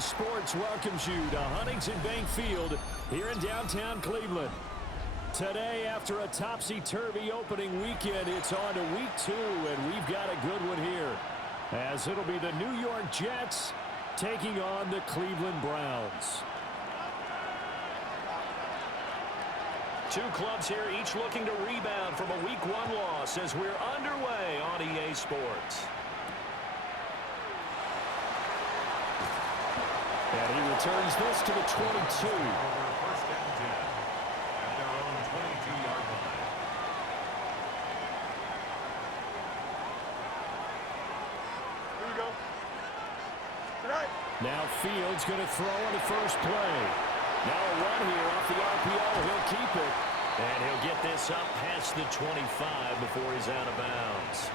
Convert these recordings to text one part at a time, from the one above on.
Sports welcomes you to Huntington Bank Field here in downtown Cleveland. Today, after a topsy-turvy opening weekend, it's on to week 2, and we've got a good one here, as it'll be the New York Jets taking on the Cleveland Browns. Two clubs here, each looking to rebound from a Week 1 loss as we're underway on EA Sports. And he returns this to the 22. First down 10 at their own 22-yard line. Here we go. Tonight. Now Fields going to throw on the first play. Now a run here off the RPO. He'll keep it. And he'll get this up past the 25 before he's out of bounds.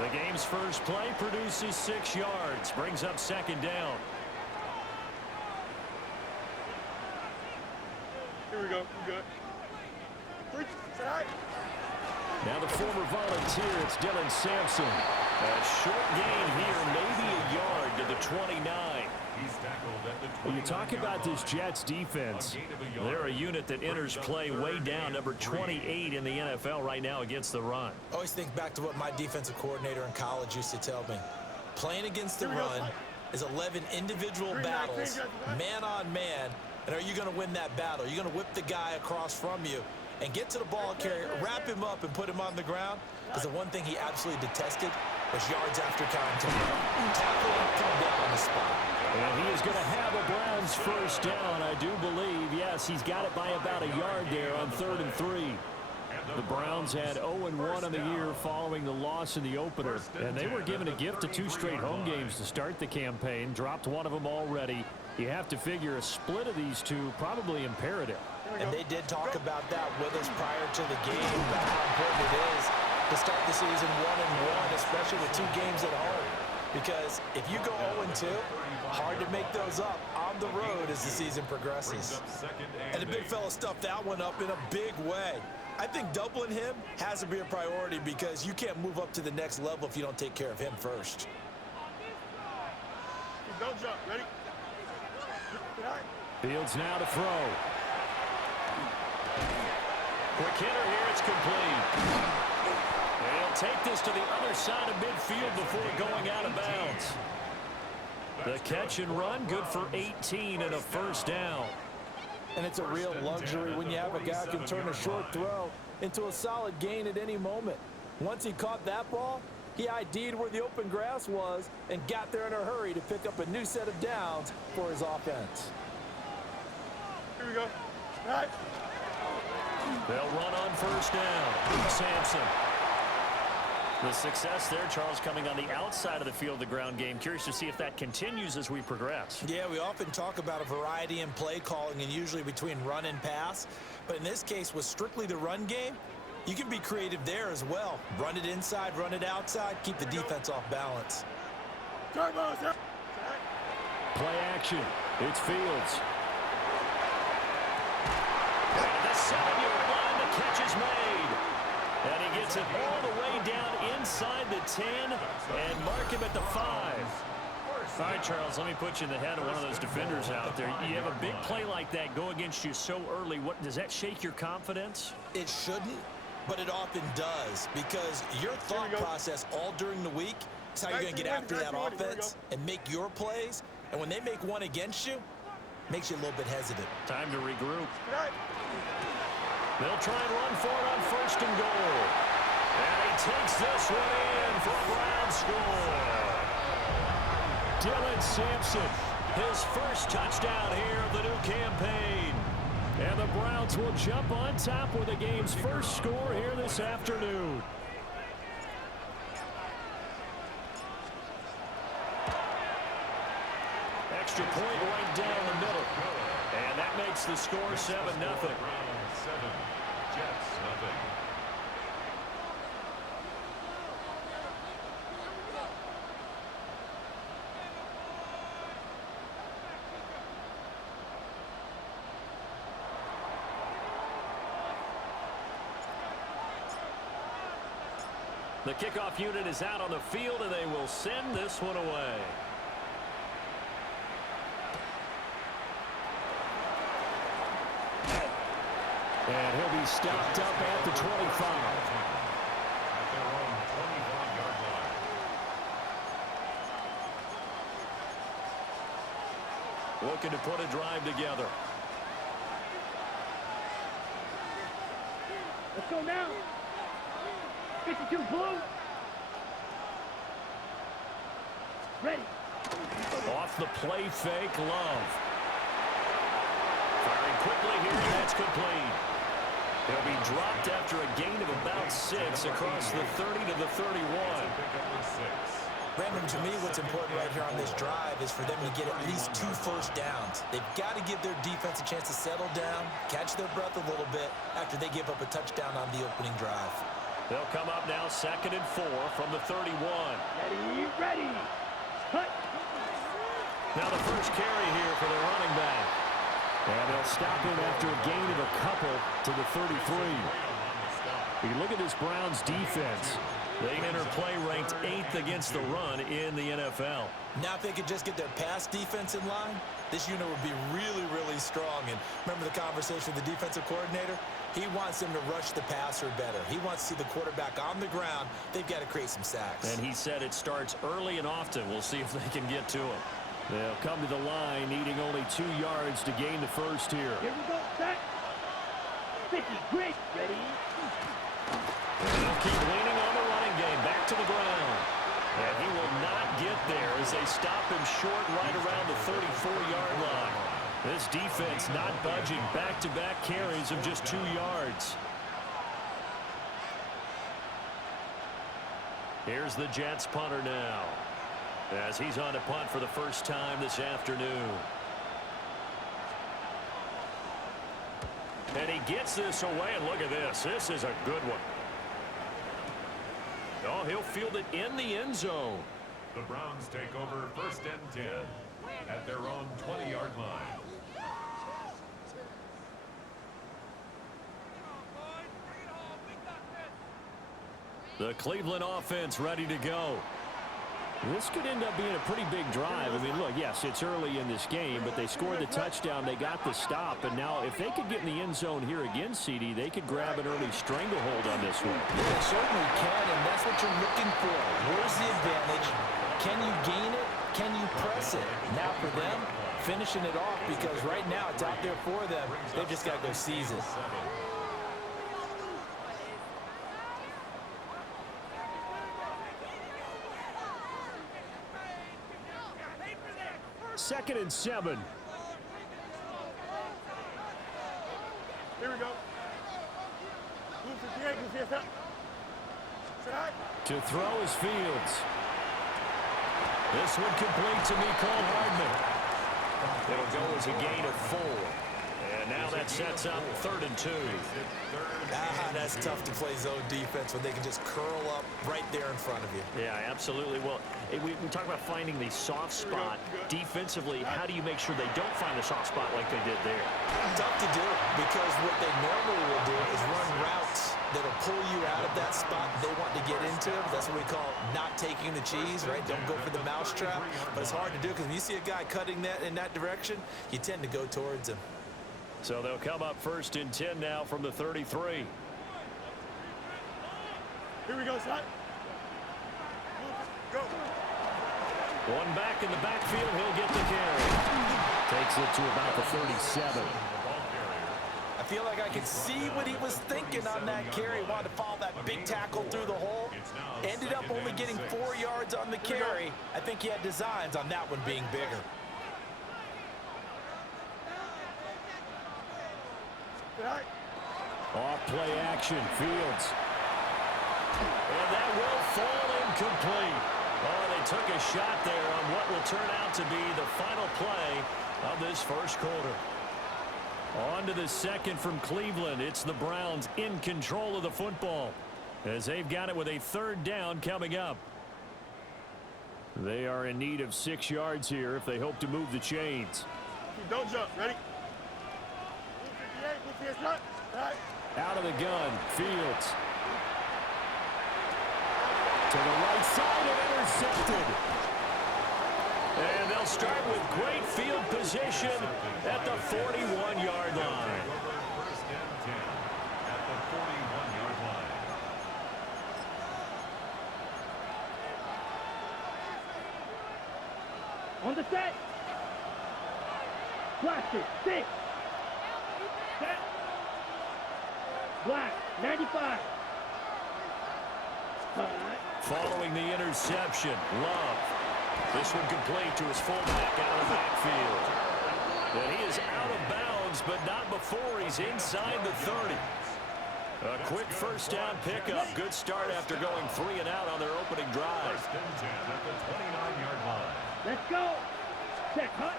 The game's first play produces 6 yards. Brings up second down. Here we go. We good. Tonight. Now the former volunteer, it's Dylan Sampson. A short gain here, maybe a yard to the 29. He's tackled at the 29. When you talk about this Jets defense, they're a unit that enters play way down, number 28 in the NFL right now against the run. I always think back to what my defensive coordinator in college used to tell me. Playing against the run is 11 individual battles, man on man, and are you going to win that battle? You're going to whip the guy across from you and get to the ball carrier, wrap him up, and put him on the ground, because the one thing he absolutely detested was yards after contact. Tackle him, come down on the spot. And he is going to have a Browns first down, I do believe. Yes, he's got it by about a yard there on 3rd and 3. The Browns had 0-1 on the year following the loss in the opener, and they were given a gift of 2 straight home games to start the campaign, dropped one of them already. You have to figure a split of these two probably imperative. And they did talk about that with us prior to the game, about how important it is to start the season 1-1, especially with 2 games at home. Because if you go 0-2, hard to make those up on the road as the season progresses. And the big fella stuffed that one up in a big way. I think doubling him has to be a priority because you can't move up to the next level if you don't take care of him first. Don't jump. Ready? Tonight. Fields now to throw. Quick hitter here, it's complete. And he'll take this to the other side of midfield before going out of bounds. The catch and run, good for 18 and a first down. And it's a real luxury when you have a guy who can turn a short throw into a solid gain at any moment. Once he caught that ball, he ID'd where the open grass was and got there in a hurry to pick up a new set of downs for his offense. Here we go. Tonight. They'll run on first down. Sampson. The success there, Charles, coming on the outside of the field, the ground game. Curious to see if that continues as we progress. Yeah, we often talk about a variety in play calling and usually between run and pass. But in this case, with strictly the run game, you can be creative there as well. Run it inside, run it outside, keep the defense off balance. Play action. It's Fields. The 7-yard line, the catch is made. And he gets it all the way down inside the 10 and mark him at the 5. All right, Charles, let me put you in the head of one of those defenders out there. You have a big play like that go against you so early. What does that shake your confidence? It shouldn't, but it often does, because your thought process all during the week is how you're going to get after that offense and make your plays. And when they make one against you, it makes you a little bit hesitant. Time to regroup. They'll try and run for it on first and goal. And he takes this one in for a Brown score. Dylan Sampson, his first touchdown here of the new campaign. And the Browns will jump on top with the game's first score here this afternoon. Extra point right down the middle. And that makes the score 7-0. Jets, nothing. The kickoff unit is out on the field, and they will send this one away. And he'll be stopped up at the 25. At their own 25-yard line. Looking to put a drive together. Let's go now. 52 blue. Ready. Off the play fake, Love. Firing quickly here, and that's complete. He'll be dropped after a gain of about 6 across the 30 to the 31. Brandon, to me, what's important right here on this drive is for them to get at least 2 first downs. They've got to give their defense a chance to settle down, catch their breath a little bit after they give up a touchdown on the opening drive. They'll come up now 2nd and 4 from the 31. Ready, ready. Cut. Now the first carry here for the running back. And they'll stop him after a gain of a couple to the 33. You look at this Browns defense. They enter play ranked 8th against the run in the NFL. Now if they could just get their pass defense in line, this unit would be really, really strong. And remember the conversation with the defensive coordinator? He wants them to rush the passer better. He wants to see the quarterback on the ground. They've got to create some sacks. And he said it starts early and often. We'll see if they can get to him. They'll come to the line, needing only 2 yards to gain the first here. Here we go, set. 50, great, ready. And they'll keep leaning on the running game, back to the ground. And he will not get there as they stop him short right around the 34-yard line. This defense not budging, back-to-back carries of just 2 yards. Here's the Jets punter now, as he's on to punt for the first time this afternoon. And he gets this away, and look at this. This is a good one. Oh, he'll field it in the end zone. The Browns take over 1st and 10 at their own 20-yard line. The Cleveland offense ready to go. This could end up being a pretty big drive. I mean, look, yes, it's early in this game, but they scored the touchdown. They got the stop. And now if they could get in the end zone here again, CD, they could grab an early stranglehold on this one. Yeah, they certainly can, and that's what you're looking for. Where's the advantage? Can you gain it? Can you press it? Now for them, finishing it off, because right now it's out there for them. They've just got to go seize it. Second and 7. Here we go. Blue 58, blue 58. Sit high. To throw is Fields. This one complete to Mecole Hardman. It'll go as a gain of 4. And now that sets up 3rd and 2. That's tough to play zone defense when they can just curl up right there in front of you. Yeah, absolutely. Well, we talk about finding the soft spot. Defensively, how do you make sure they don't find the soft spot like they did there? Tough to do, because what they normally will do is run routes that'll pull you out of that spot they want to get into. That's what we call not taking the cheese, right? Don't go for the mousetrap. But it's hard to do, because when you see a guy cutting that in that direction, you tend to go towards him. So they'll come up 1st and 10 now from the 33. Here we go, son. Go. One back in the backfield, he'll get the carry. Takes it to about the 37. I feel like I could see what he was thinking on that carry. Wanted to follow that big tackle through the hole. Ended up only getting 4 yards on the carry. I think he had designs on that one being bigger. Off play action, Fields. And that will fall incomplete. Oh, they took a shot there on what will turn out to be the final play of this first quarter. On to the second from Cleveland. It's the Browns in control of the football, as they've got it with a 3rd down coming up. They are in need of 6 yards here if they hope to move the chains. Don't jump. Ready? Blue 58, blue 58, right. Out of the gun, Fields. To the right side and intercepted. And they'll start with great field position at the 41-yard line. 1st and 10. On the set. Blaster, 6. Set. Black, 95. Following the interception, Love. This one complete to his fullback out of the backfield. And he is out of bounds, but not before he's inside the 30. A quick first down pickup. Good start after going 3 and out on their opening drive. First and 10 at the 29-yard line. Let's go. Set, cut.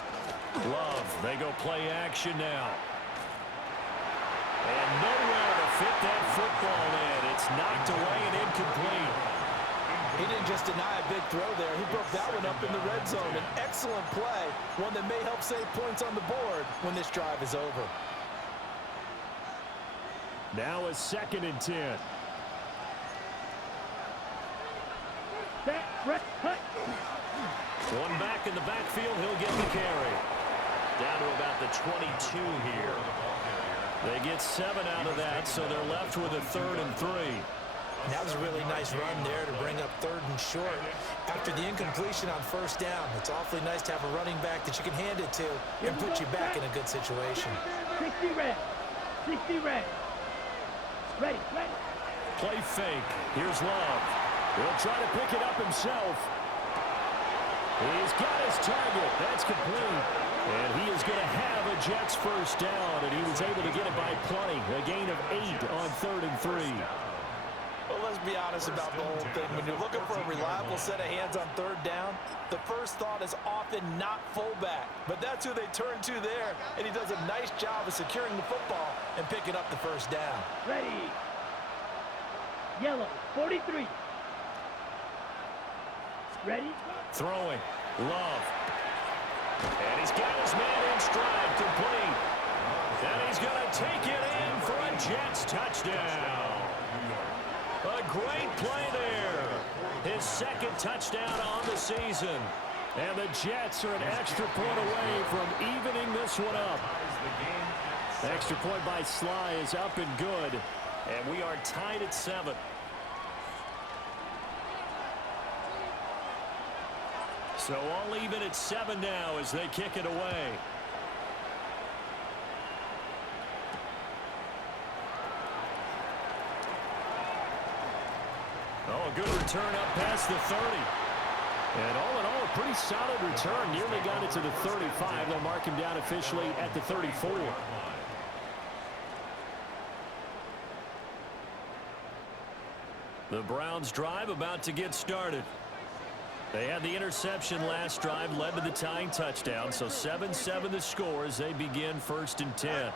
Love, they go play action now. And nowhere to fit that football in. It's knocked away and incomplete. He didn't just deny a big throw there. He broke that one up in the red zone. An excellent play, one that may help save points on the board when this drive is over. Now a 2nd and 10. Set, red, cut. One back in the backfield, he'll get the carry. Down to about the 22 here. They get 7 out of that, so they're left with a 3rd and 3. That was a really nice run there to bring up 3rd and short. After the incompletion on first down, it's awfully nice to have a running back that you can hand it to and put you back in a good situation. 60 red. 60 red. Ready, ready. Play fake. Here's Love. He'll try to pick it up himself. He's got his target. That's complete. And he is going to have a Jets first down, and he was able to get it by plenty. A gain of 8 on 3rd and 3. Well, let's be honest about the whole thing. When you're looking for a reliable set of hands on 3rd down, the first thought is often not fullback. But that's who they turn to there, and he does a nice job of securing the football and picking up the first down. Ready. Yellow, 43. Ready. Throwing. Love. And he's got his man in stride, complete. And he's going to take it in for a Jets touchdown. A great play there. His 2nd touchdown on the season. And the Jets are an extra point away from evening this one up. The extra point by Sly is up and good. And we are tied at 7. So all even at 7 now as they kick it away. Oh, a good return up past the 30. And all in all, a pretty solid return. Nearly got it to the 35. They'll mark him down officially at the 34. The Browns drive about to get started. They had the interception last drive, led to the tying touchdown, so 7-7 the score as they begin 1st and 10.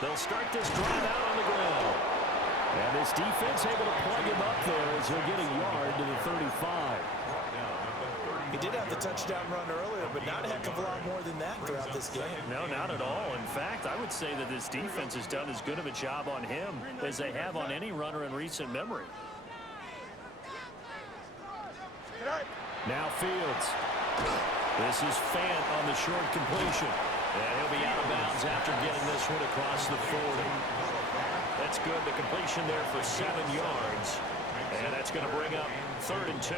They'll start this drive out on the ground. And this defense able to plug him up there as he'll get a yard to the 35. He did have the touchdown run earlier, but not a heck of a lot more than that throughout this game. No, not at all. In fact, I would say that this defense has done as good of a job on him as they have on any runner in recent memory. Now Fields. This is Fant on the short completion. And he'll be out of bounds after getting this one across the 40. That's good. The completion there for 7 yards. And that's going to bring up 3rd and 2.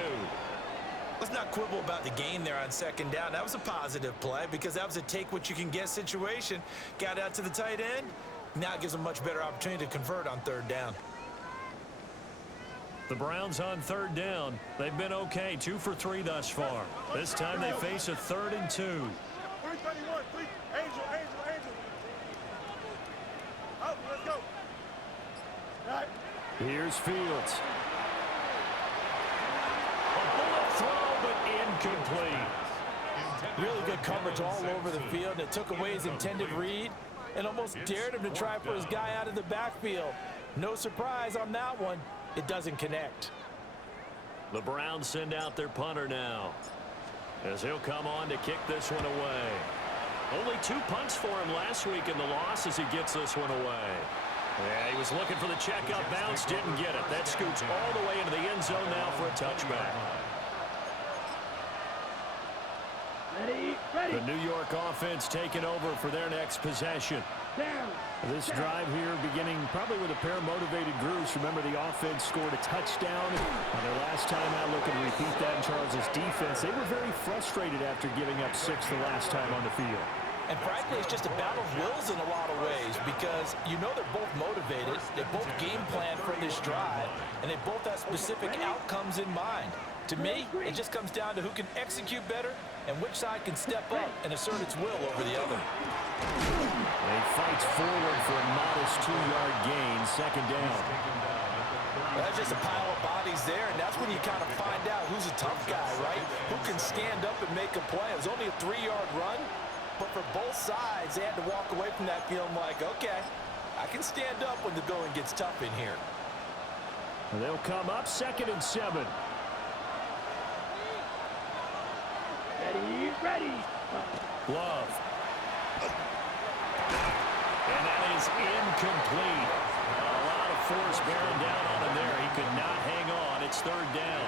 Let's not quibble about the gain there on 2nd down. That was a positive play because that was a take-what-you-can-get situation. Got out to the tight end. Now it gives them a much better opportunity to convert on 3rd down. The Browns on 3rd down. They've been okay, 2 for 3 thus far. This time they face a 3rd and 2. 331, please. Angel. Out, let's go. All right. Here's Fields. A bullet throw, but incomplete. Really good coverage all over the field. And it took away his intended read and almost dared him to try for his guy out of the backfield. No surprise on that one. It doesn't connect. The Browns send out their punter now as he'll come on to kick this one away. Only 2 punts for him last week in the loss as he gets this one away. Yeah, he was looking for the checkup bounce, didn't get it. That scoots all the way into the end zone now for a touchback. Ready. Ready. The New York offense taking over for their next possession. Down. This drive here beginning probably with a pair of motivated groups. Remember, the offense scored a touchdown on their last time out. Looking to repeat that in Charles's defense. They were very frustrated after giving up 6 the last time on the field. And frankly, it's just a battle of wills in a lot of ways because you know they're both motivated. They both game plan for this drive, and they both have specific outcomes in mind. To me, it just comes down to who can execute better and which side can step up and assert its will over the other. They fight forward for a modest 2-yard gain, second down. That's just a pile of bodies there, and that's when you kind of find out who's a tough guy, right? Who can stand up and make a play. It was only a 3-yard run, but for both sides, they had to walk away from that feeling like, okay, I can stand up when the going gets tough in here. They'll come up 2nd and 7. Ready, ready. Love. And that is incomplete. A lot of force bearing down on him there. He could not hang on. It's 3rd down.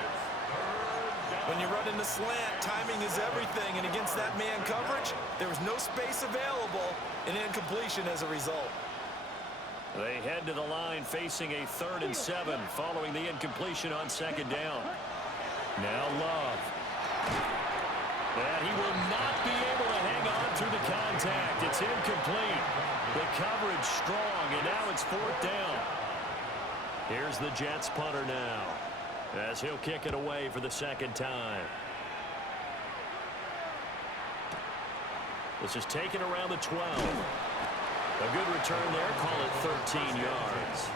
When you run in the slant, timing is everything, and against that man coverage, there was no space available, and incompletion as a result. They head to the line facing a 3rd and 7 following the incompletion on 2nd down. Now Love. And he will not be able to hang on through the contact. It's incomplete. The coverage strong, and now it's 4th down. Here's the Jets punter now, as he'll kick it away for the 2nd time. This is taken around the 12. A good return there. Call it 13 yards.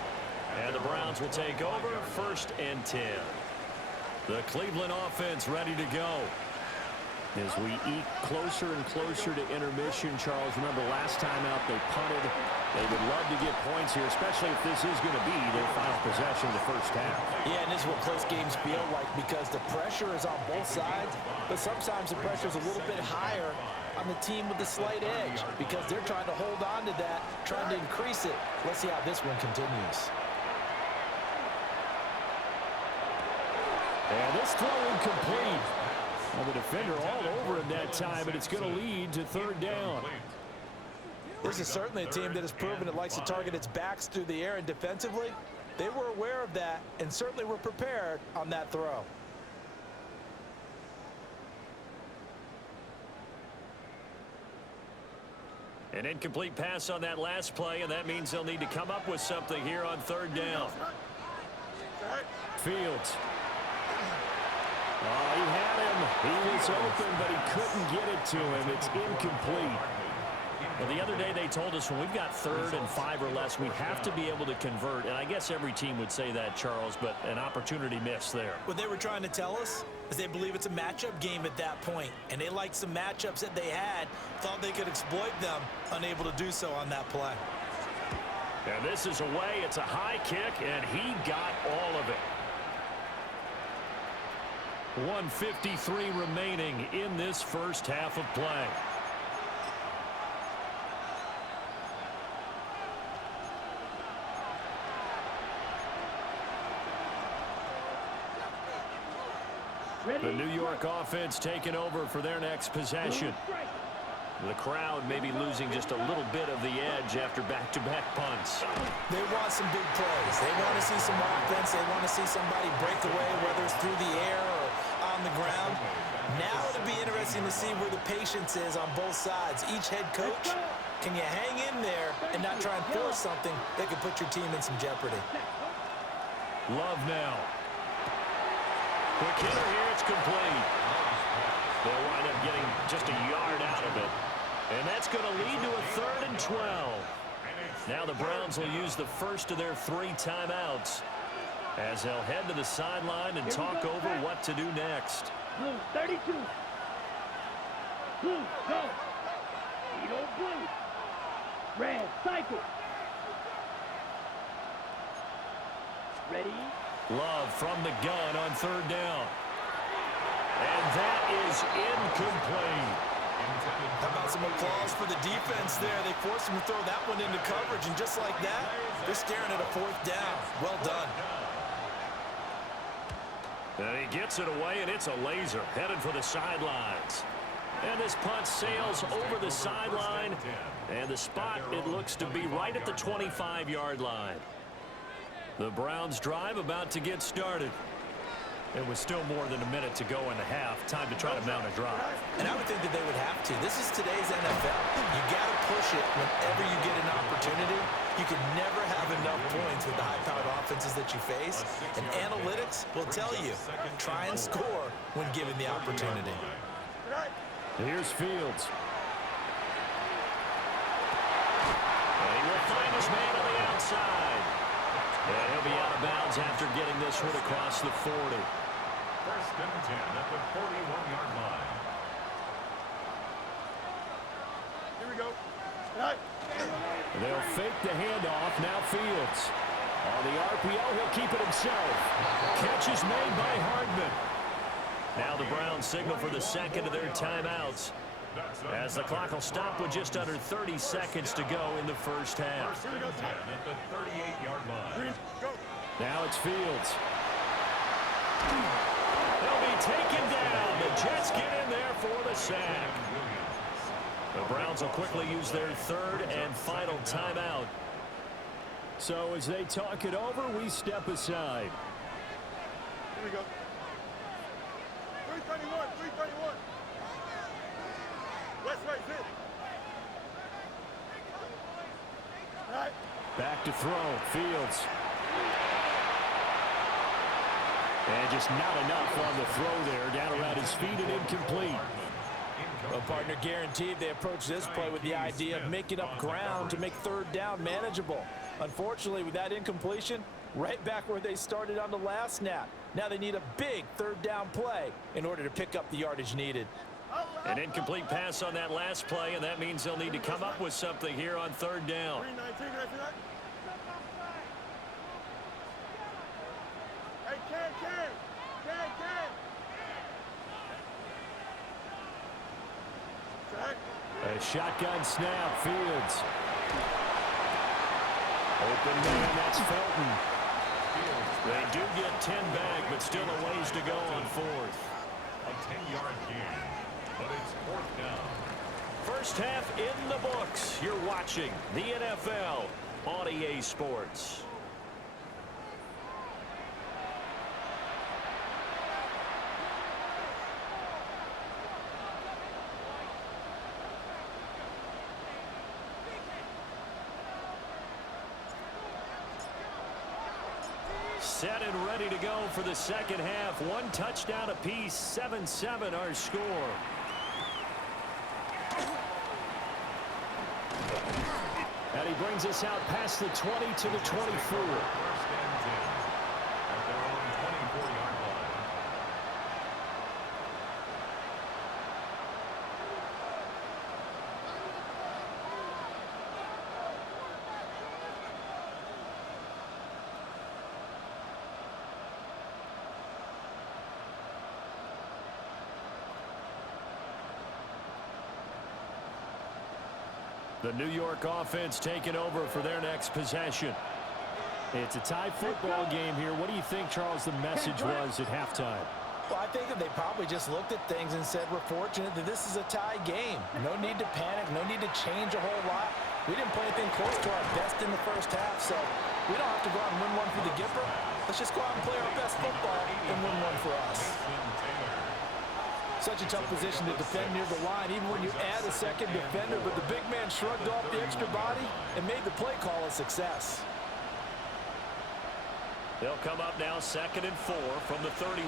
And the Browns will take over 1st and 10. The Cleveland offense ready to go. As we eat closer and closer to intermission, Charles, remember last time out they punted. They would love to get points here, especially if this is going to be their final possession of the first half. Yeah, and this is what close games feel like because the pressure is on both sides, but sometimes the pressure is a little bit higher on the team with the slight edge because they're trying to hold on to that, trying to increase it. Let's see how this one continues. And this throw incomplete. Well, the defender all over him that time, but it's going to lead to 3rd down. This is certainly a team that has proven it likes to target its backs through the air, and defensively, they were aware of that and certainly were prepared on that throw. An incomplete pass on that last play, and that means they'll need to come up with something here on 3rd down. Fields. Oh, he had him. He was open, but he couldn't get it to him. It's incomplete. Well, the other day they told us when we've got 3rd and 5 or less, we have to be able to convert. And I guess every team would say that, Charles, but an opportunity missed there. What they were trying to tell us is they believe it's a matchup game at that point. And they liked some matchups that they had, thought they could exploit them, unable to do so on that play. And this is away. It's a high kick, and he got all of it. 1:53 remaining in this first half of play. The New York offense taking over for their next possession. The crowd may be losing just a little bit of the edge after back-to-back punts. They want some big plays. They want to see some offense. They want to see somebody break away, whether it's through the air or on the ground. Now it'll be interesting to see where the patience is on both sides. Each head coach, can you hang in there and not try and force something that could put your team in some jeopardy? Love now. Quick hitter here, it's complete. They'll wind up getting just a yard out of it. And that's going to lead to a 3rd and 12. Now the Browns will use the first of their 3 timeouts as they'll head to the sideline and talk over what to do next. Blue, 32. Blue, go. Edo blue. Red, cycle. Ready? Love from the gun on 3rd down. And that is incomplete. How about some applause for the defense there? They forced him to throw that one into coverage, and just like that, they're staring at a 4th down. Well done. And he gets it away, and it's a laser headed for the sidelines. And this punt sails over the sideline. And the spot, it looks to be right at the 25-yard line. The Browns drive about to get started. It was still more than a minute to go in the half. Time to try to mount a drive. And I would think that they would have to. This is today's NFL. You got to push it whenever you get an opportunity. You can never have enough points with the high-powered offenses that you face. And analytics will tell you, try and score when given the opportunity. Here's Fields. And he will find his man on the outside. And he'll be out of bounds after getting this one across the 40. First and 10 at the 41-yard line. Here we go. They'll fake the handoff. Now Fields. On the RPO, he'll keep it himself. Catch is made by Hardman. Now the Browns signal for the second of their timeouts, as the clock will stop with just under 30 seconds to go in the first half. First and 10 at the 38-yard line. Now it's Fields. They'll be taken down. The Jets get in there for the sack. The Browns will quickly use their third and final timeout. So as they talk it over, we step aside. Here we go. 331, 331. West right, sit. All right. Back to throw. Fields. And just not enough on the throw there. Down around his feet and incomplete. Well, partner, guaranteed they approach this play with the idea of making up ground to make third down manageable. Unfortunately, with that incompletion, right back where they started on the last snap. Now they need a big third down play in order to pick up the yardage needed. An incomplete pass on that last play, and that means they'll need to come up with something here on third down. 319, can I see that? Hey, Ken. Sack. A shotgun snap. Fields. Open man, that's Felton. They do get 10 back, but still a ways to go on fourth. A 10-yard gain, but it's fourth down. First half in the books. You're watching the NFL on EA Sports. Set and ready to go for the second half. One touchdown apiece, 7-7 our score. And he brings us out past the 20 to the 24. First and 10 at their own 24-yard line. The New York offense taking over for their next possession. It's a tie football game here. What do you think, Charles, the message was at halftime? Well, I think that they probably just looked at things and said, we're fortunate that this is a tie game. No need to panic. No need to change a whole lot. We didn't play anything close to our best in the first half, so we don't have to go out and win one for the Gipper. Let's just go out and play our best football and win one for us. Such a tough position to defend near the line, even when you add a second defender, but the big man shrugged off the extra body and made the play call a success. They'll come up now 2nd and 4 from the 31.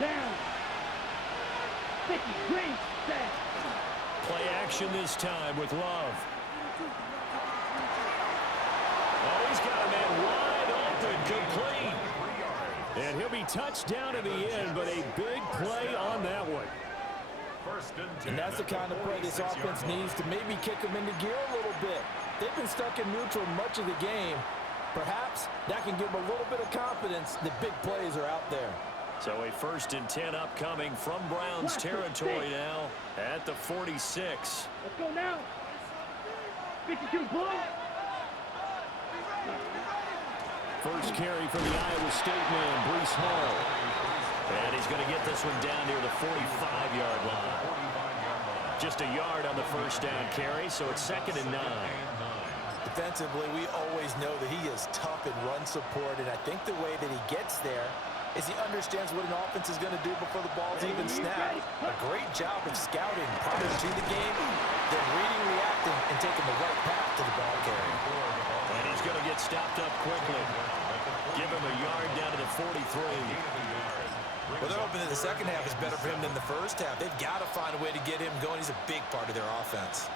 Down. 50, green, set. Play action this time with Love. Oh, he's got a man wide open, complete. And he'll be touched down in the end, but a big play on that one. First and 10. And that's the kind of play this offense needs to maybe kick them into gear a little bit. They've been stuck in neutral much of the game. Perhaps that can give them a little bit of confidence that big plays are out there. So a 1st and 10 upcoming from Browns territory now at the 46. Let's go now. 52 blue. First carry for the Iowa State man, Breece Hall. And he's going to get this one down near the 45-yard line. Just a yard on the first down carry, so it's 2nd and 9. Defensively, we always know that he is tough in run support, and I think the way that he gets there is he understands what an offense is going to do before the ball's even snapped. A great job of scouting prior to the game, then reading, reacting, and taking the right path to the ball carrier. And he's going to get stopped up quickly. Give him a yard down to the 43. Well, they're hoping that the second half is better for him than the first half. They've got to find a way to get him going. He's a big part of their offense.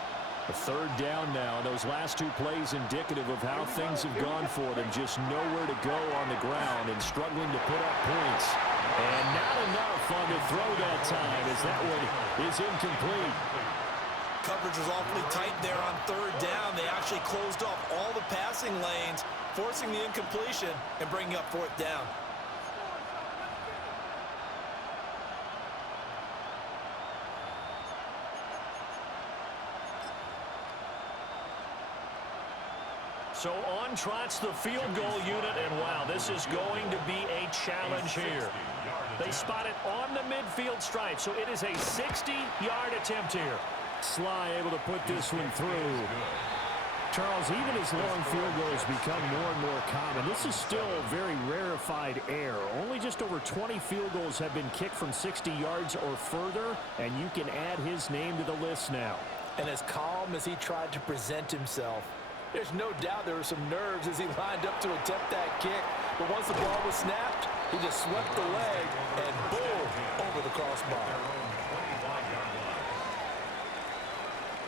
A 3rd down now. Those last 2 plays indicative of how things have gone for them. Just nowhere to go on the ground and struggling to put up points. And not enough on the throw that time as that one is incomplete. Coverage was awfully tight there on 3rd down. They actually closed off all the passing lanes, forcing the incompletion and bringing up 4th down. So on trots the field goal unit, and wow, this is going to be a challenge here. They spot it on the midfield stripe, so it is a 60-yard attempt here. Sly able to put this one through. Charles, even as long field goals become more and more common, this is still a very rarefied air. Only just over 20 field goals have been kicked from 60 yards or further, and you can add his name to the list now. And as calm as he tried to present himself, there's no doubt there were some nerves as he lined up to attempt that kick. But once the ball was snapped, he just swept the leg and boom, over the crossbar.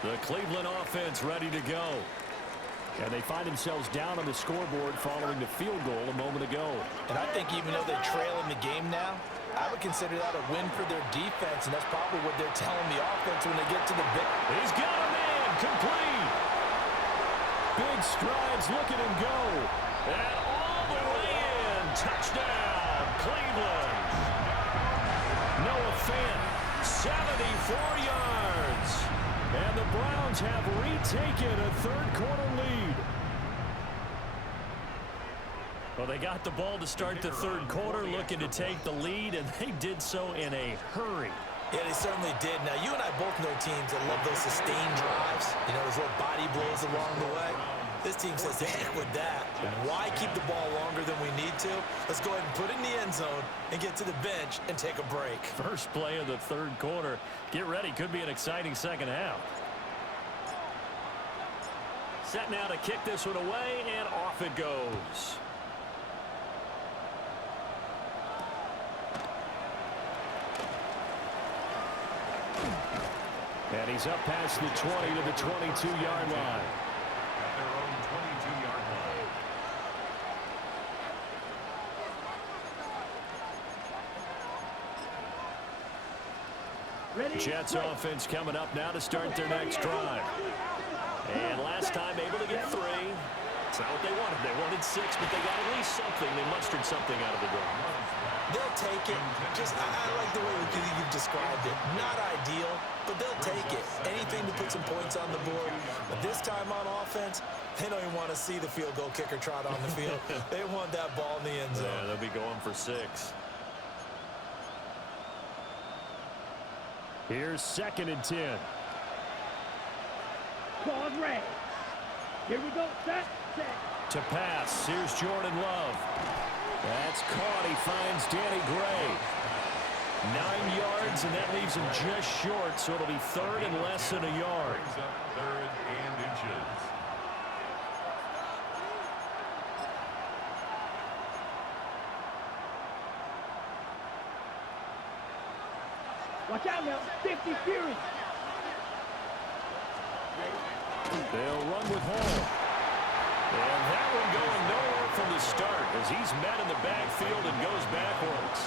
The Cleveland offense ready to go. And they find themselves down on the scoreboard following the field goal a moment ago. And I think even though they're trailing the game now, I would consider that a win for their defense, and that's probably what they're telling the offense when they get to the bit. He's got a man, complete. Big strides, look at him go. And all the way in, touchdown, Cleveland. Noah Fant, 74 yards. And the Browns have retaken a 3rd quarter lead. Well, they got the ball to start the 3rd quarter, looking to take the lead, and they did so in a hurry. Yeah, they certainly did. Now, you and I both know teams that love those sustained drives. You know, those little body blows along the way. This team says, heck with that. Why keep the ball longer than we need to? Let's go ahead and put it in the end zone and get to the bench and take a break. First play of the 3rd quarter. Get ready. Could be an exciting second half. Set now to kick this one away, and off it goes. And he's up past the 20 to the 22-yard line. At their own 22-yard line. Ready? Jets offense coming up now to start their next drive. And last time able to get 3. It's not what they wanted. They wanted 6, but they got at least something. They mustered something out of the drive. They'll take it. I like the way you've described it. Not ideal, but they'll take it. Anything to put some points on the board. But this time on offense, they don't even want to see the field goal kicker trot on the field. They want that ball in the end zone. Yeah, they'll be going for 6. Here's 2nd and 10. Pause, red. Here we go. Set. To pass. Here's Jordan Love. That's caught. He finds Danny Gray. 9 yards, and that leaves him just short, so it'll be 3rd and less than a yard. Brings up 3rd and inches. Watch out now. 50 Fury. They'll run with Hall. And that one going nowhere from the start as he's met in the backfield and goes backwards.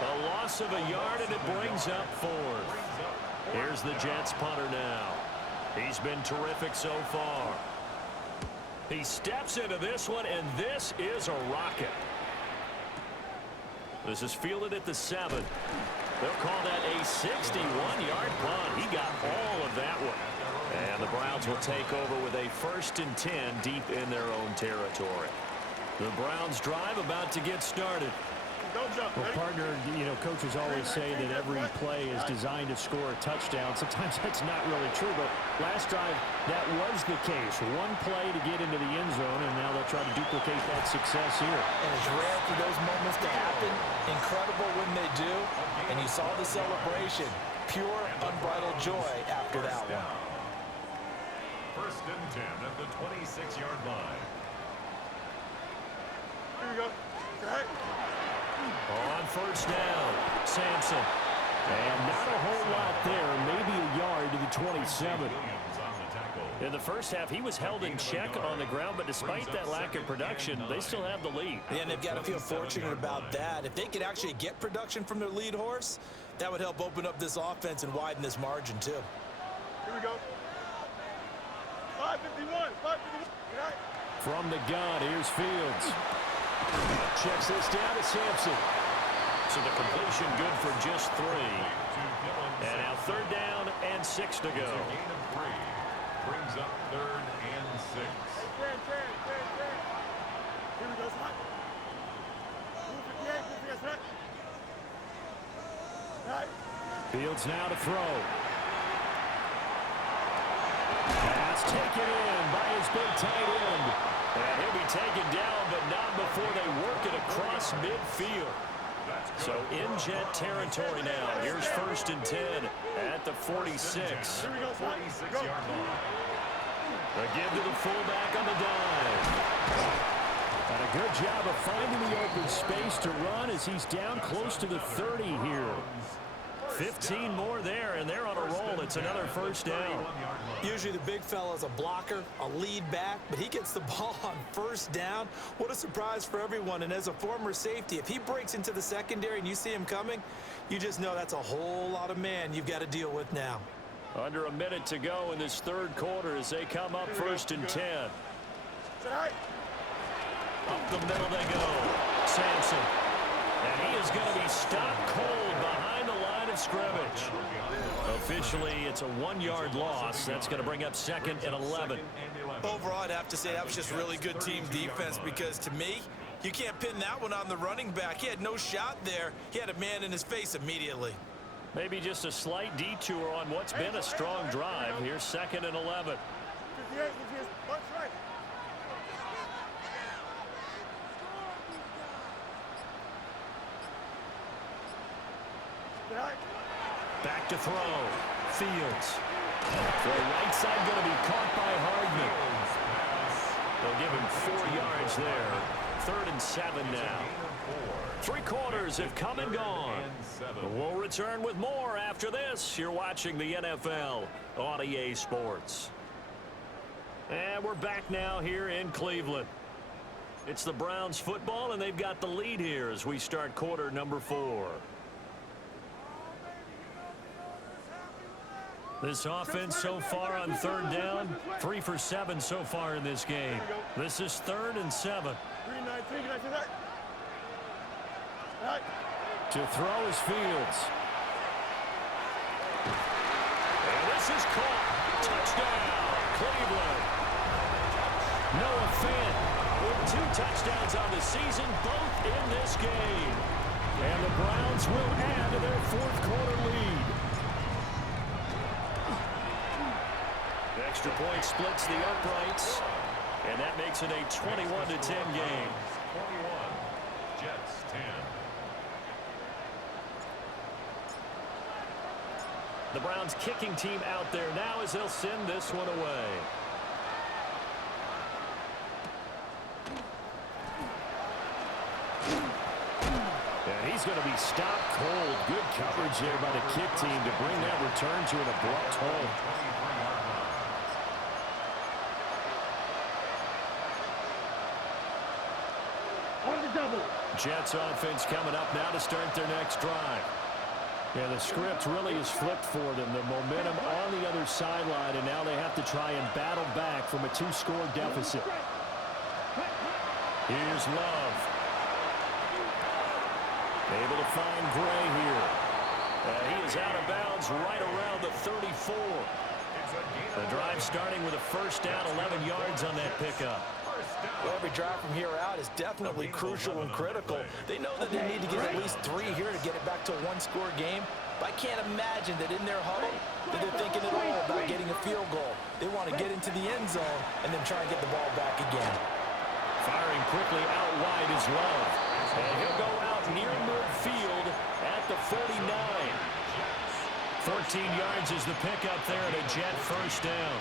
A loss of a yard, and it brings up 4th. Here's the Jets punter now. He's been terrific so far. He steps into this one, and this is a rocket. This is fielded at the 7. They'll call that a 61-yard punt. He got all of that one. And the Browns will take over with a 1st and 10 deep in their own territory. The Browns drive about to get started. Don't jump. Well, Ready? partner, coaches always say that every play is designed to score a touchdown. Sometimes that's not really true, but last drive, that was the case. One play to get into the end zone, and now they'll try to duplicate that success here. And it's rare for those moments to happen. Incredible when they do. And you saw the celebration. Pure, unbridled joy after that one. First and 10 at the 26-yard line. Here we go. Right. On first down, Sampson. And not a whole lot there, maybe a yard to the 27. Williams on the tackle. In the first half, he was held in check on the ground, but despite that lack of production, they still have the lead. Yeah, and they've got to feel fortunate about that. If they could actually get production from their lead horse, that would help open up this offense and widen this margin, too. Here we go. 551. 551. Right. From the gun, here's Fields. Checks this down to Sampson. So the completion good for just 3. And now third down and 6 to go. Gain of 3. Brings up third and 6. Turn. Here we go, son. Move 58, son. Right. Fields now to throw. Pass taken in by his big tight end. And he'll be taken down, but not before they work it across midfield. So in jet territory now. Here's first and 10 at the 46. Here we go, son. 46-yard line. A give to the fullback on the dive. And a good job of finding the open space to run as he's down close to the 30 here. 15 more there, and they're on a roll. It's another first down. Usually the big fella's a blocker, a lead back, but he gets the ball on first down. What a surprise for everyone. And as a former safety, if he breaks into the secondary and you see him coming, you just know that's a whole lot of man you've got to deal with now. Under a minute to go in this third quarter as they come up first and 10. Right. Up the middle they go. Sampson. And he is going to be stopped cold behind the line of scrimmage. Officially, it's a 1-yard loss. That's going to bring up second and 11. Overall, I'd have to say that was just really good team defense because, to me, you can't pin that one on the running back. He had no shot there. He had a man in his face immediately. Maybe just a slight detour on what's been a strong drive. Here's second and 11. 58, punch right. Right. Back to throw. Fields. The right side going to be caught by Hardman. They'll give him 4 yards there. Third and 7 now. 3 quarters have come and gone. We'll return with more after this. You're watching the NFL on EA Sports. And we're back now here in Cleveland. It's the Browns football, and they've got the lead here as we start quarter number 4. This offense so far on third down, 3 for 7 so far in this game. This is third and 7. 3-19, right. To throw is Fields. And this is caught. Touchdown, Cleveland. Noah Fant with 2 touchdowns on the season, both in this game. And the Browns will add to their 4th quarter lead. The extra point splits the uprights, and that makes it a 21-10 game. 21, Jets 10. The Browns kicking team out there now as they'll send this one away. And he's going to be stopped cold. Good coverage there by the kick team to bring that return to an abrupt halt. On the double. Jets offense coming up now to start their next drive. Yeah, the script really is flipped for them. The momentum on the other sideline, and now they have to try and battle back from a 2-score deficit. Here's Love. Able to find Gray here. He is out of bounds right around the 34. The drive starting with a first down, 11 yards on that pickup. Well, every drive from here out is definitely crucial and critical. They know that they need to get at least 3 here to get it back to a one-score game. But I can't imagine that in their huddle that they're thinking at all about getting a field goal. They want to get into the end zone and then try and get the ball back again. Firing quickly out wide is Love. And he'll go out near midfield at the 49. 14 yards is the pickup there at a Jet first down.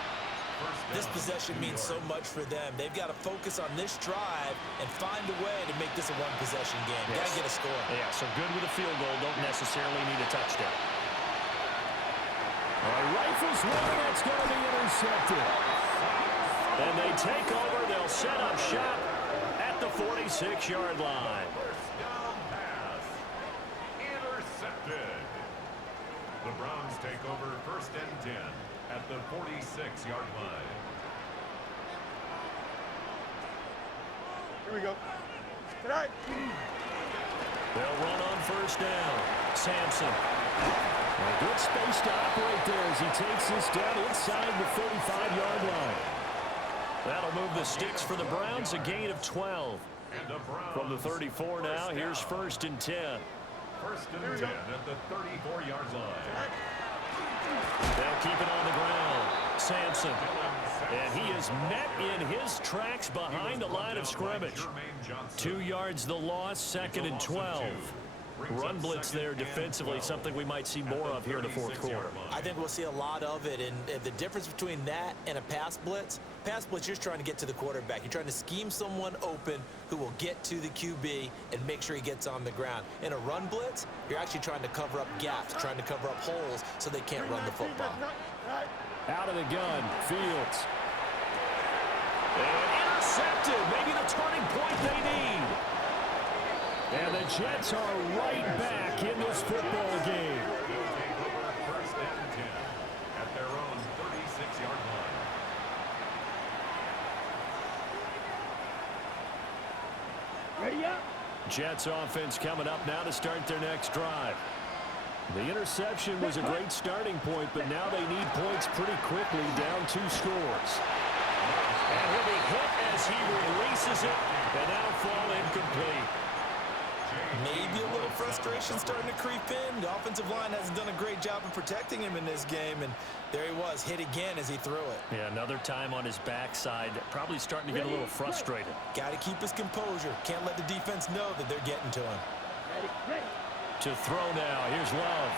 This possession means so much for them. They've got to focus on this drive and find a way to make this a one-possession game. Got to get a score. Yeah, so good with a field goal. Don't necessarily need a touchdown. Rifles one. That's going to be intercepted. And they take over. They'll set up shop at the 46-yard line. First down pass. Intercepted. The Browns take over first and 10 at the 46-yard line. Here we go. All right. They'll run on first down. Sampson. A good space to operate there as he takes this down inside the 35-yard line. That'll move the sticks for the Browns, a gain of 12. From the 34 now, here's first and 10. First and 10 at the 34-yard line. They'll keep it on the ground. Sampson. And he is met in his tracks behind the line of scrimmage. 2 yards the loss, second and 12. Run blitz there defensively, something we might see more of here in the fourth quarter. I think we'll see a lot of it, and the difference between that and a pass blitz, you're just trying to get to the quarterback. You're trying to scheme someone open who will get to the QB and make sure he gets on the ground. In a run blitz, you're actually trying to cover up gaps, trying to cover up holes so they can't run the football. Out of the gun, Fields. And intercepted, maybe the turning point they need. And the Jets are right back in this football game. First and 10 at their own 36-yard line. Ready up. Jets offense coming up now to start their next drive. The interception was a great starting point, but now they need points pretty quickly, down 2 scores. And he'll be hit as he releases it, and that'll fall incomplete. Maybe a little frustration starting to creep in. The offensive line hasn't done a great job of protecting him in this game, and there he was, hit again as he threw it. Yeah, another time on his backside, probably starting to get a little frustrated. Got to keep his composure. Can't let the defense know that they're getting to him. Ready. To throw now, here's Love.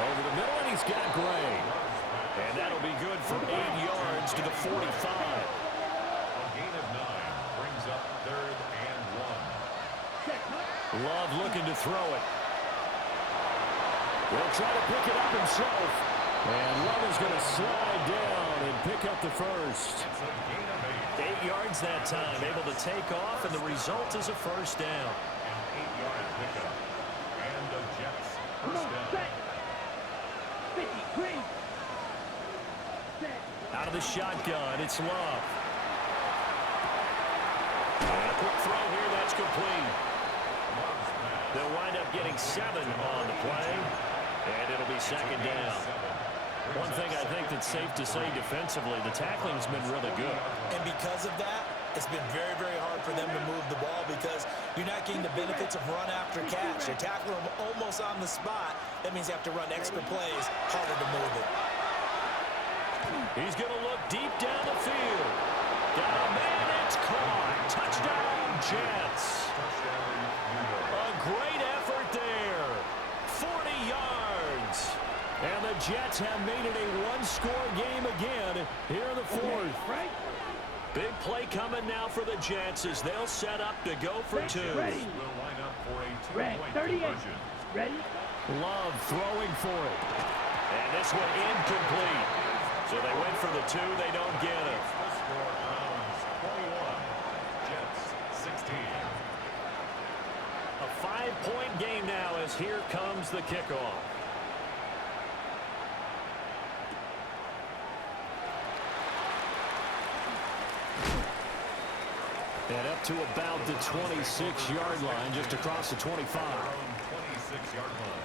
Over the middle, and he's got Gray. And that'll be good for 8 yards to the 45. A gain of 9 brings up third and 1. Love looking to throw it. He'll try to pick it up himself. And Love is going to slide down and pick up the first. It's a gain of 8. 8 yards that time, able to take off, and the result is a first down. An 8-yard pickup. And the Jets Come first on, down. set. 53. Set. Out of the shotgun, it's Love. And a quick throw here, that's complete. They'll wind up getting 7 on the play, and it'll be second down. One thing I think that's safe to say defensively, the tackling's been really good. And because of that, it's been very, very hard for them to move the ball because you're not getting the benefits of run after catch. They're tackling them almost on the spot. That means you have to run extra plays, harder to move it. He's going to look deep down the field. Got a man, it's caught. Touchdown, Jets. A great effort there. 40 yards. And the Jets have made it a one-score game again here in the fourth. Right. Big play coming now for the Jets as they'll set up to go for 2. Ready. Will line up for a Red. two-point 38. conversion. Ready. Love throwing for it. And this one incomplete. So they went for the 2. They don't get it. The score, Browns 21, Jets 16. A 5-point game now as here comes the kickoff. And up to about the 26-yard line, just across the 25. Their own 26-yard line.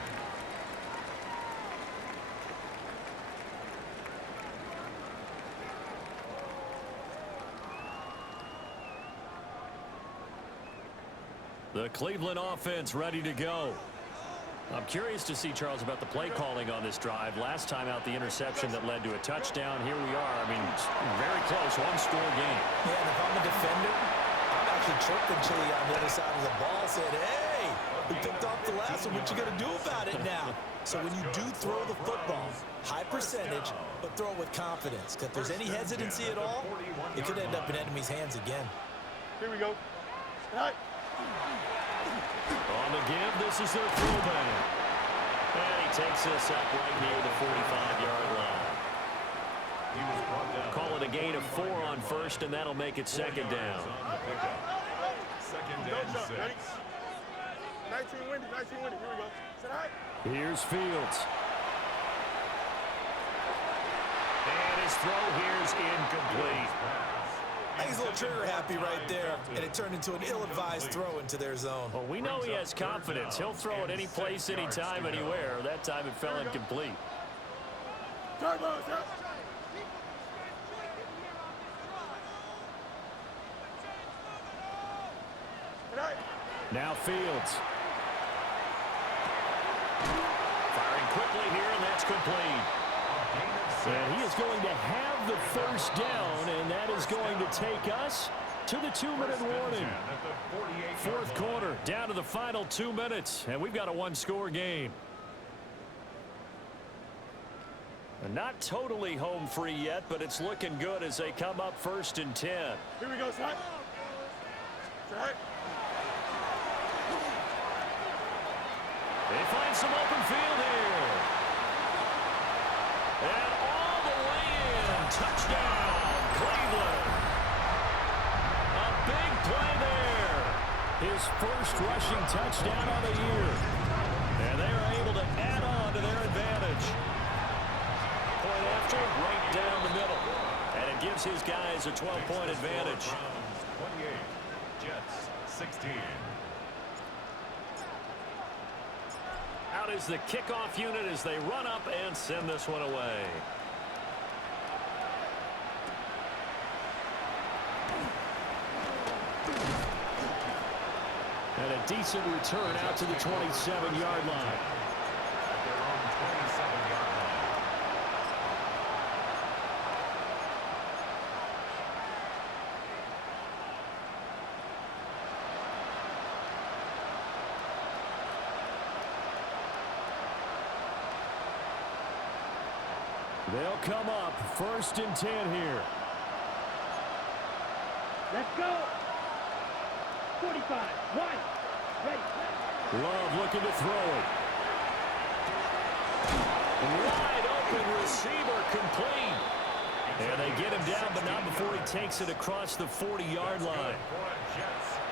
The Cleveland offense ready to go. I'm curious to see, Charles, about the play calling on this drive. Last time out, the interception that led to a touchdown. Here we are. I mean, very close, one-score game. Yeah, and if I'm a defender, I'm actually chirping Chili on the other side of the ball, saying, hey, we picked off the last one. What you going to do about it now? So when you do throw the football, high percentage, but throw it with confidence. Because if there's any hesitancy at all, it could end up in enemy's hands again. Here we go. Right. On the give, this is their throwback. And he takes this up right near the 45-yard line. Call it a gain of 4 on first, and that'll make it second down. Second and 6. 19 winning. Here we go. Sit high. Here's Fields. And his throw here's incomplete. He's a little trigger happy right there, and it turned into an ill-advised throw into their zone. Well, we know he has confidence. He'll throw it any place, anytime, anywhere. That time it fell incomplete. Now Fields. Firing quickly here, and that's complete. And he is going to have the first down, and that is going to take us to the 2-minute warning. Fourth quarter, down to the final 2 minutes, and we've got a one-score game. Not totally home free yet, but it's looking good as they come up 1st and 10. Here we go, son. Right. They find some open field here. And all the way in. Touchdown, Cleveland. A big play there. His first rushing touchdown of the year. And they are able to add on to their advantage. Point after, right down the middle. And it gives his guys a 12-point advantage. 28, Jets 16. Out is the kickoff unit as they run up and send this one away. And a decent return out to the 27-yard line. At their own 27-yard line. They'll come up 1st and 10 here. Let's go. 45. 1. Ready. Love looking to throw it. Wide open receiver complete. And they get him down, but not before he takes it across the 40-yard line.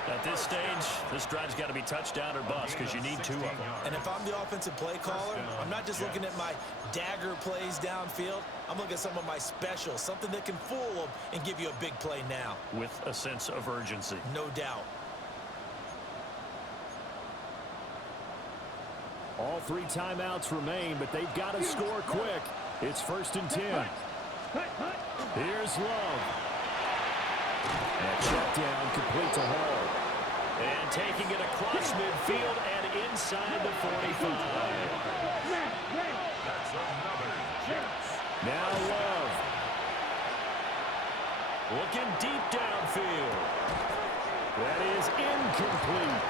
At this stage, this drive's got to be touchdown or bust because you need 2 of them. And if I'm the offensive play caller, I'm not just looking at my dagger plays downfield. I'm looking at some of my specials, something that can fool them and give you a big play now. With a sense of urgency. No doubt. All 3 timeouts remain, but they've got to score quick. It's 1st and 10. Here's Love. And check down, complete to Hall. And taking it across midfield and inside the 45. That's another Jets. Now Love. Looking deep downfield. That is incomplete.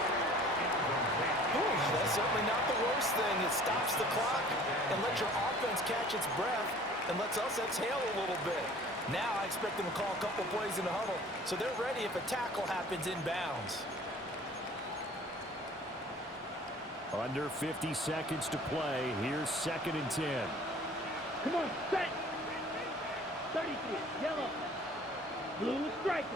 Ooh, that's certainly not the worst thing. It stops the clock and lets your offense catch its breath and lets us exhale a little bit. Now I expect them to call a couple plays in the huddle so they're ready if a tackle happens inbounds. Under 50 seconds to play. Here's 2nd and 10. Come on, set. 33, yellow. Blue striker.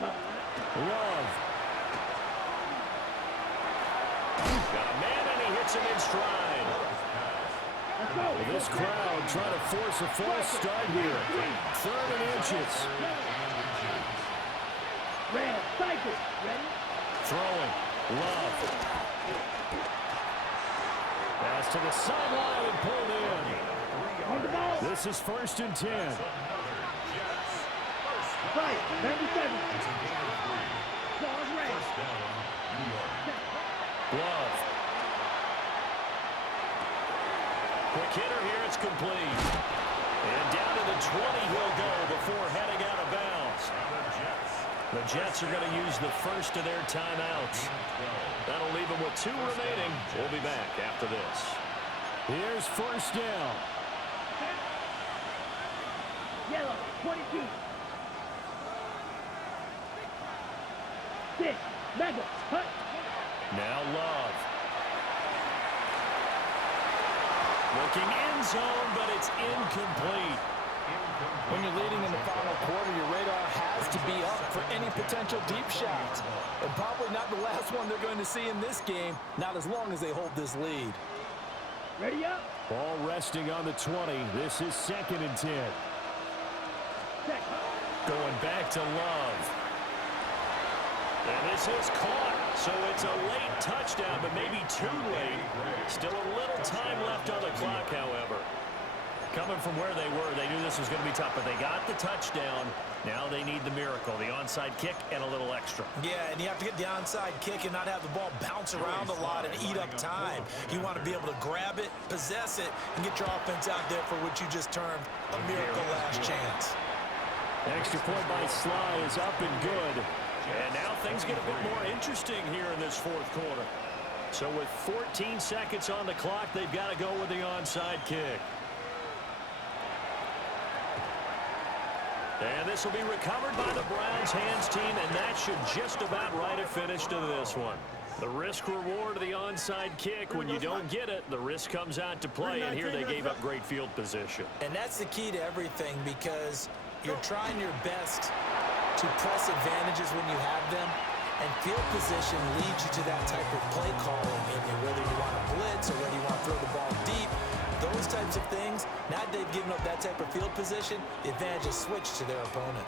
Love. Got a man and he hits him in stride. Let's go. Well, this crowd trying to force a false start here. 3rd and inches. Red, cycle. Ready? Throwing. Love. Pass to the sideline and pulled in. On the ball. This is 1st and 10. Another Jets. First Fire. 97. It's a gain of 3. Ball's red. First down, New York. Love. Quick hitter here. It's complete. And down to the 20 he'll go before heading out of bounds. And The Jets are going to use the first of their timeouts. That'll leave them with 2 remaining. We'll be back after this. Here's first down. Yellow. 22. 6. Mega. Hut. Now Love. Looking end zone, but it's incomplete. When you're leading in the final quarter, your radar has to be up for any potential deep shots. And probably not the last one they're going to see in this game, not as long as they hold this lead. Ready up. Ball resting on the 20. This is 2nd and 10. Check. Going back to Love. And this is caught. So it's a late touchdown, but maybe too late. Still a little time left on the clock, however. Coming from where they were, they knew this was going to be tough, but they got the touchdown. Now they need the miracle, the onside kick and a little extra. Yeah, and you have to get the onside kick and not have the ball bounce around a lot and eat up time. You want to be able to grab it, possess it, and get your offense out there for what you just termed a miracle last chance. Extra point by Sly is up and good. And now things get a bit more interesting here in this 4th quarter. So with 14 seconds on the clock, they've got to go with the onside kick. And this will be recovered by the Browns hands team, and that should just about write a finish to this one. The risk reward of the onside kick, when you don't get it, the risk comes out to play, and here they gave up great field position. And that's the key to everything, because you're trying your best to press advantages when you have them, and field position leads you to that type of play calling, and whether you want to blitz or whether you want to throw the ball deep, those types of things. Now that they've given up that type of field position, the advantage is switched to their opponent.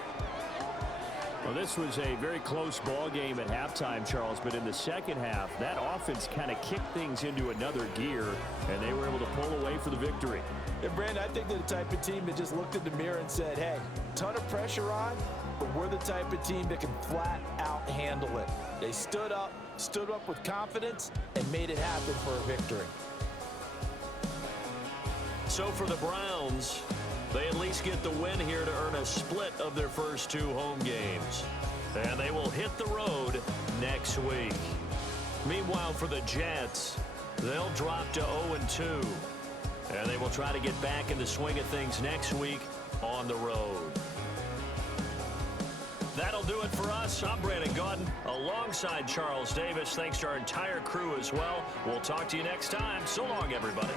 Well, this was a very close ball game at halftime, Charles, but in the second half, that offense kind of kicked things into another gear, and they were able to pull away for the victory. And Brandon, I think they're the type of team that just looked in the mirror and said, hey, ton of pressure on, but we're the type of team that can flat out handle it. They stood up with confidence, and made it happen for a victory. So for the Browns, they at least get the win here to earn a split of their first 2 home games. And they will hit the road next week. Meanwhile, for the Jets, they'll drop to 0-2. And they will try to get back in the swing of things next week on the road. That'll do it for us. I'm Brandon Gaudin alongside Charles Davis. Thanks to our entire crew as well. We'll talk to you next time. So long, everybody.